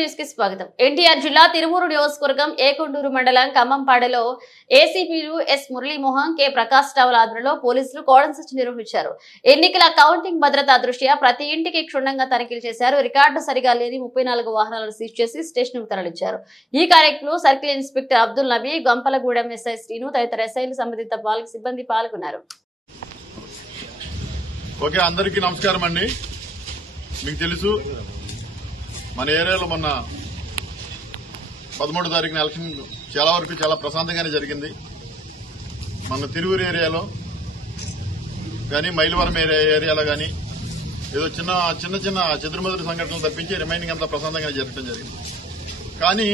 News కి స్వాగతం. ఎన్టీఆర్ జిల్లా తిరువూరు నియోజకవర్గం ఏకొండూరు మండలం ఖమ్మంపాడలో ఏసీపీలు ఎస్ మురళీమోహన్, కె ప్రకాష్ రావుల ఆధ్వర్యంలో పోలీసులు కోడన్ సెర్చ్ నిర్వహించారు. ఎన్నికల కౌంటింగ్ భద్రతా దృష్ట్యా ప్రతి ఇంటికి క్షుణ్ణంగా తనిఖీలు చేశారు. రికార్డు సరిగా లేని 34 వాహనాలను సీజ్ చేసి స్టేషన్ కు తరలించారు. ఈ కార్యక్రమంలో circle inspector Abdul Nabi, Gampalagudem SI Srinu తదితర ఎస్ఐలు సంబంధిత సిబ్బంది పాల్గొన్నారు. అందరికీ నమస్కారం అండి. మీకు తెలుసు మన ఏరియాలో మొన్న 13వ తారీఖున ఎలక్షన్ చాలా వరకు చాలా ప్రశాంతంగానే జరిగింది. మన తిరువూరు ఏరియాలో కానీ మైలవరం ఏరియాలో కానీ ఏదో చిన్న చెదురుమదురు సంఘటనలు తప్పించి రిమైనింగ్ అంతా ప్రశాంతంగానే జరగడం జరిగింది. కానీ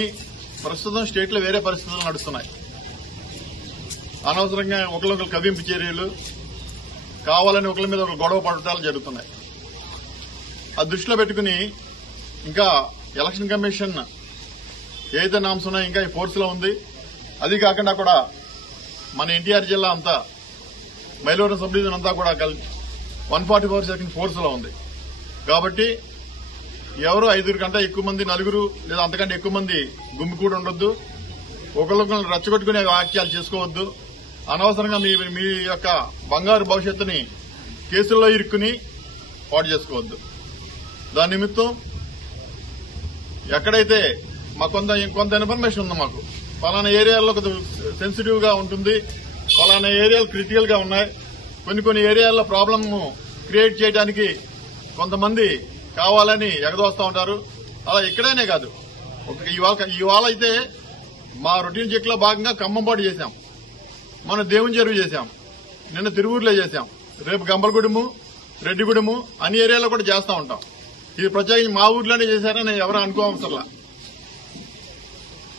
ప్రస్తుతం స్టేట్లో వేరే పరిస్థితులు నడుస్తున్నాయి. అనవసరంగా ఒకరికొకరు కవ్వింపు చర్యలు, కావాలని ఒకరి మీద ఒక గొడవ పడటాలు జరుగుతున్నాయి. ఆ దృష్టిలో పెట్టుకుని ఇంకా ఎలక్షన్ కమిషన్ ఏదైతే నామ్స్ ఉన్నాయో ఇంకా ఈ ఫోర్స్ లో ఉంది. అది కాకుండా కూడా మన ఎన్టీఆర్ జిల్లా అంతా మైలవరం సబ్ డివిజన్ అంతా కూడా 144 సెకండ్ ఫోర్స్ లో ఉంది. కాబట్టి ఎవరు 5 కంటే ఎక్కువ మంది, 4 లేదా అంతకంటే ఎక్కువ మంది గుమ్మికూడి ఉండొద్దు. ఒకరికొకరు రెచ్చగొట్టుకునే వాక్యాలు చేసుకోవద్దు. అనవసరంగా మీ యొక్క బంగారు భవిష్యత్తుని కేసుల్లో ఇరుక్కుని పాటు చేసుకోవద్దు. దాని నిమిత్తం ఎక్కడైతే మాకు కొంత ఇన్ఫర్మేషన్ ఉంది, మాకు పలానా ఏరియాల్లో సెన్సిటివ్ గా ఉంటుంది, పలానా ఏరియాలు క్రిటికల్ గా ఉన్నాయి, కొన్ని ఏరియాల్లో ప్రాబ్లమ్ క్రియేట్ చేయడానికి కొంతమంది కావాలని ఎగదోస్తా ఉంటారు. అలా ఎక్కడైనా కాదు. ఇవాళ అయితే మా రొటీన్ చెక్ లో భాగంగా ఖమ్మంపాటు చేశాం, మన దేవుని చెరువు చేశాం, నిన్న తిరువూరులో చేశాం, రేపు గంపలగూడెము, రెడ్డిగూడెము అన్ని ఏరియాలో కూడా చేస్తా ఉంటాం. ఇది ప్రత్యేకించి మా ఊర్లోనే చేశారని ఎవరు అనుకోవసరలా.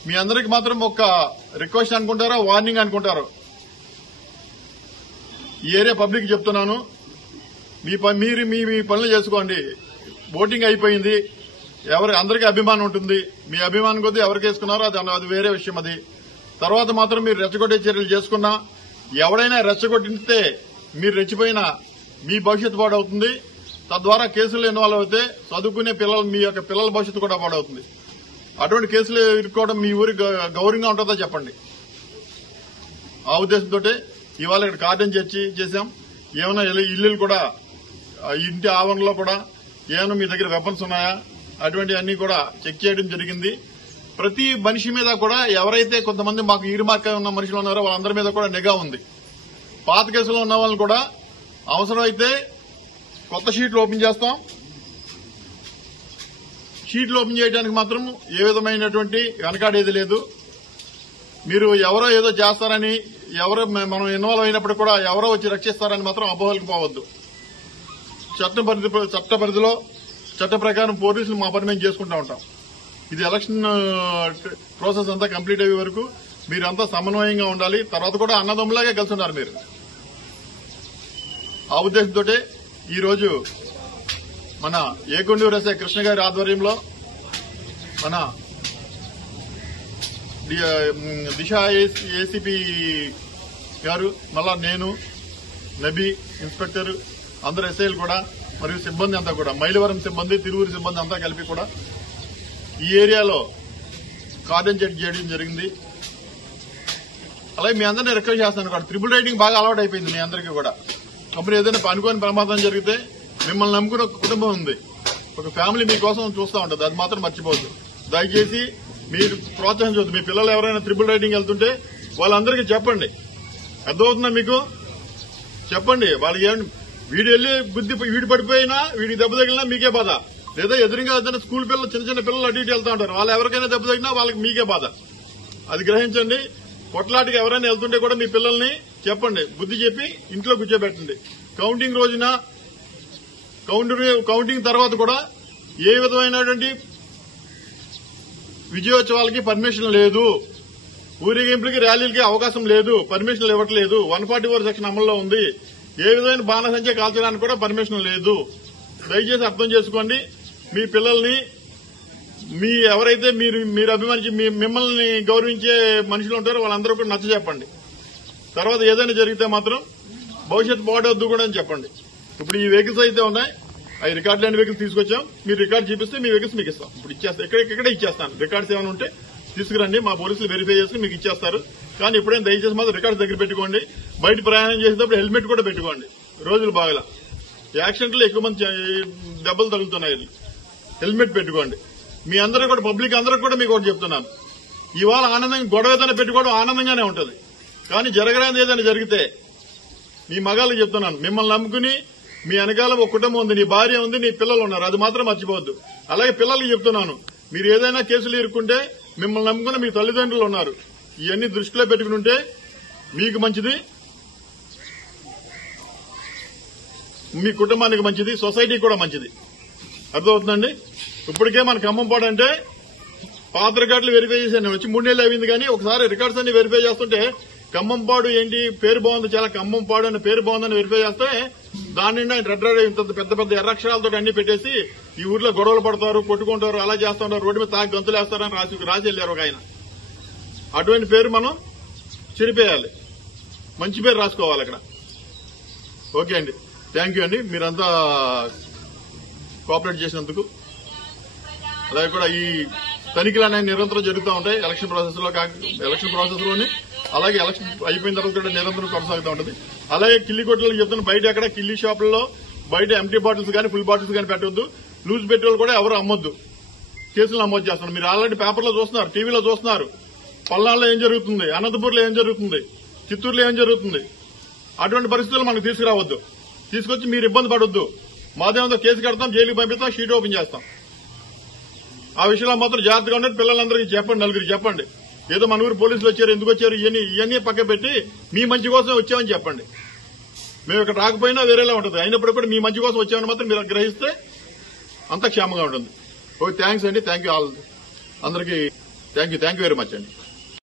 మీ అందరికి మాత్రం ఒక రిక్వెస్ట్ అనుకుంటారో వార్నింగ్ అనుకుంటారో, ఈ ఏరియా పబ్లిక్ చెప్తున్నాను, మీరు మీ పనులు చేసుకోండి. ఓటింగ్ అయిపోయింది, అందరికీ అభిమానం ఉంటుంది. మీ అభిమానం కొద్దీ ఎవరికి వేసుకున్నారో అది వేరే విషయం. అది తర్వాత మాత్రం మీరు రెచ్చగొట్టే చర్యలు చేసుకున్నా, ఎవడైనా రెచ్చగొట్టితే మీరు రెచ్చిపోయినా మీ భవిష్యత్తు పాడవుతుంది. తద్వారా కేసులు ఇన్వాల్వ్ అయితే చదువుకునే మీ యొక్క పిల్లల భవిష్యత్తు కూడా పాడవుతుంది. అటువంటి కేసులు ఇరుక్కోవడం మీ ఊరి గౌరవంగా ఉంటుందో చెప్పండి. ఆ ఉద్దేశంతో ఇవాళ ఇక్కడ కార్డన్ చేశాం. ఏమైనా ఇల్లులు కూడా, ఇంటి ఆవరణలో కూడా ఏమైనా మీ దగ్గర వెపన్స్ ఉన్నాయా అటువంటివన్నీ కూడా చెక్ చేయడం జరిగింది. ప్రతి మనిషి మీద కూడా ఎవరైతే కొంతమంది మాకు ఈరుమార్క ఉన్న మనుషులు ఉన్నారో వాళ్ళందరి మీద కూడా నిఘా ఉంది. పాత కేసులో ఉన్న వాళ్ళని కూడా అవసరమైతే కొత్త షీట్లు ఓపెన్ చేస్తాం. షీట్లు ఓపెన్ చేయడానికి మాత్రం ఏ విధమైనటువంటి వెనకాడేది లేదు. మీరు ఎవరో ఏదో చేస్తారని, మనం ఇన్వాల్వ్ అయినప్పుడు కూడా ఎవరో వచ్చి రక్షిస్తారని మాత్రం అపోహలకు పోవద్దు. చట్ట పరిధిలో చట్ట ప్రకారం పోలీసులు మా పని మేము చేసుకుంటూ ఉంటాం. ఇది ఎలక్షన్ ప్రాసెస్ అంతా కంప్లీట్ అయ్యే వరకు మీరంతా సమన్వయంగా ఉండాలి. తర్వాత కూడా అన్నదమ్ములాగే కలిసి ఉన్నారు మీరు. ఆ ఉద్దేశంతో ఈ రోజు మన ఏకొండూరు ఎస్ఐ కృష్ణ గారి ఆధ్వర్యంలో మన దిశ ఏసీపీ గారు, మళ్ళా నేను, నబీ, ఇన్స్పెక్టర్, అందరు ఎస్ఐలు కూడా మరియు సిబ్బంది అంతా కూడా, మైలవరం సిబ్బంది, తిరువూరు సిబ్బంది అంతా కలిపి కూడా ఈ ఏరియాలో కార్డన్ చేయడం జరిగింది. అలాగే మీ అందరినీ రిక్వెస్ట్ చేస్తాను కూడా, ట్రిపుల్ రైడింగ్ బాగా అలవాటు అయిపోయింది మీ అందరికీ కూడా. అప్పుడు ఏదైనా అనుకోని ప్రమాదం జరిగితే మిమ్మల్ని నమ్ముకుని ఒక కుటుంబం ఉంది, ఒక ఫ్యామిలీ మీకోసం చూస్తూ ఉంటుంది. అది మాత్రం మర్చిపోవద్దు. దయచేసి మీరు ప్రోత్సహించవద్దు. మీ పిల్లలు ఎవరైనా ట్రిపుల్ రైడింగ్ వెళ్తుంటే వాళ్ళందరికీ చెప్పండి. అర్థమవుతుందా మీకు? చెప్పండి. వాళ్ళకి ఏమండి, వీడి పడిపోయినా, వీడికి దెబ్బ తగిలినా మీకే బాధ. లేదా ఎదురుగా ఏదైనా స్కూల్ పిల్లలు, చిన్న పిల్లలు అటు ఇటు వెళ్తూ ఉంటారు, వాళ్ళు ఎవరికైనా దెబ్బ తగిలినా వాళ్ళకి మీకే బాధ. అది గ్రహించండి. కొట్లాటికి ఎవరైనా వెళ్తుంటే కూడా మీ పిల్లల్ని చెప్పండి, బుద్ధి చెప్పి ఇంట్లో కూర్చోబెట్టండి. కౌంటింగ్ రోజున, కౌంటింగ్ తర్వాత కూడా ఏ విధమైనటువంటి విజయోత్సవాలకి పర్మిషన్ లేదు, ఊరేగింపులకి, ర్యాలీలకి అవకాశం లేదు, పర్మిషన్లు ఇవ్వట్లేదు. 144 సెక్షన్ అమల్లో ఉంది. ఏ విధమైన బాణసంచా కాల్చడానికి కూడా పర్మిషన్ లేదు. దయచేసి అర్థం చేసుకోండి. మీ పిల్లల్ని, ఎవరైతే మీరు అభిమానించి మిమ్మల్ని గౌరవించే మనుషులు ఉంటారో వాళ్ళందరూ కూడా నచ్చ చెప్పండి. తర్వాత ఏదైనా జరిగితే మాత్రం భవిష్యత్తు పాడవద్దు కూడా అని చెప్పండి. ఇప్పుడు ఈ వెహికల్స్ అయితే ఉన్నాయి, అవి రికార్డు లేని వెహికల్స్ తీసుకొచ్చాం. మీరు రికార్డు చూపిస్తే మీ వెహికల్స్ మీకు ఇస్తాం. ఇప్పుడు ఇక్కడే ఇచ్చేస్తాను. రికార్డ్స్ ఏమైనా ఉంటే తీసుకురండి, మా పోలీసులు వెరిఫై చేసుకుని మీకు ఇచ్చేస్తారు. కానీ ఎప్పుడైనా దయచేసి మాత్రం రికార్డ్స్ దగ్గర పెట్టుకోండి. బయట ప్రయాణం చేసేటప్పుడు హెల్మెట్ కూడా పెట్టుకోండి. రోజులు బాగలా యాక్సిడెంట్లు ఎక్కువ మంది దెబ్బలు తగులుతున్నాయి. హెల్మెట్ పెట్టుకోండి. మీ అందరూ కూడా పబ్లిక్ అందరూ కూడా మీకు ఒకటి చెప్తున్నాను, ఇవాళ ఆనందంగా గొడవ ఏదైనా పెట్టుకోవడం ఆనందంగానే ఉంటుంది. కానీ జరగరాని ఏదైనా జరిగితే మీ మగాళ్ళకి చెప్తున్నాను, మిమ్మల్ని నమ్ముకుని మీ వెనకాల ఒక కుటుంబం ఉంది, నీ భార్య ఉంది, నీ పిల్లలు ఉన్నారు, అది మాత్రం మర్చిపోవద్దు. అలాగే పిల్లలకి చెప్తున్నాను, మీరు ఏదైనా కేసులు ఇరుక్కుంటే మిమ్మల్ని నమ్ముకుని మీ తల్లిదండ్రులు ఉన్నారు. ఇవన్నీ దృష్టిలో పెట్టుకుని ఉంటే మీకు మంచిది, మీ కుటుంబానికి మంచిది, సొసైటీకి కూడా మంచిది. అర్థమవుతుందండి? ఇప్పటికే మన ఖమ్మంపాడు అంటే పాత రికార్డులు వెరిఫై చేశాను, వచ్చి 3 నెలలు అయింది. కానీ ఒకసారి రికార్డ్స్ అన్ని వెరిఫై చేస్తుంటే ఖమ్మంపాడు ఏంటి పేరు బాగుంది, చాలా ఖమ్మంపాడు అనే పేరు బాగుందని వెరిఫై చేస్తే దాని నిండా రెడ్ ఇంత పెద్ద పెద్ద ఎర్రక్షరాలతో అన్ని పెట్టేసి ఈ ఊర్లో గొడవలు పడతారు, కొట్టుకుంటారు, అలా చేస్తుంటారు, రోడ్డు మీద తాగి గంతులు వేస్తారని రాసి వెళ్ళారు ఒక ఆయన. అటువంటి పేరు మనం చెరిపేయాలి, మంచి పేరు రాసుకోవాలి అక్కడ. ఓకే అండి, థ్యాంక్ యూ అండి, మీరంతా కోఆపరేట్ చేసినందుకు. అలాగే కూడా ఈ తనిఖీలు అనేవి నిరంతరం జరుగుతూ ఉంటాయి ఎలక్షన్ ప్రాసెస్ లోని. అలాగే ఎలక్షన్ అయిపోయిన తర్వాత కూడా నిరంతరం కొనసాగుతూ ఉంటుంది. అలాగే కిల్లి కొట్లలో చెప్తున్న బయట ఎక్కడ కిల్లి షాపుల్లో బయట ఎంటీ బాటిల్స్ కానీ ఫుల్ బాటిల్స్ కానీ పెట్టొద్దు. లూజ్ పెట్రోల్ కూడా ఎవరు అమ్మొద్దు. కేసులు నమోదు చేస్తున్నారు. మీరు ఆల్రెడీ పేపర్లో చూస్తున్నారు, టీవీలో చూస్తున్నారు. పల్నాడులో ఏం జరుగుతుంది, అనంతపూర్లో ఏం జరుగుతుంది, చిత్తూరులో ఏం జరుగుతుంది. అటువంటి పరిస్థితులు మనకు తీసుకురావద్దు. తీసుకొచ్చి మీరు ఇబ్బంది పడొద్దు. మాదేమంతో కేసు కడతాం, జైలుకి పంపిస్తాం, షీట్ ఓపెన్ చేస్తాం. ఆ విషయంలో మాత్రం జాగ్రత్తగా ఉండండి. పిల్లలందరికీ చెప్పండి, నలుగురికి చెప్పండి. ఏదో మన ఊరు పోలీసులు వచ్చారు, ఎందుకు వచ్చారు, ఇవన్నీ పక్క పెట్టి మీ మంచి కోసం వచ్చామని చెప్పండి. మేము ఇక్కడ రాకపోయినా వేరేలా ఉంటుంది. అయినప్పుడు కూడా మీ మంచి కోసం వచ్చామని మాత్రం మీరు గ్రహిస్తే అంత క్షేమంగా ఉంటుంది. ఓకే, థ్యాంక్స్ అండి, థ్యాంక్ యూ ఆల్ అందరికీ. థ్యాంక్ యూ వెరీ మచ్ అండి.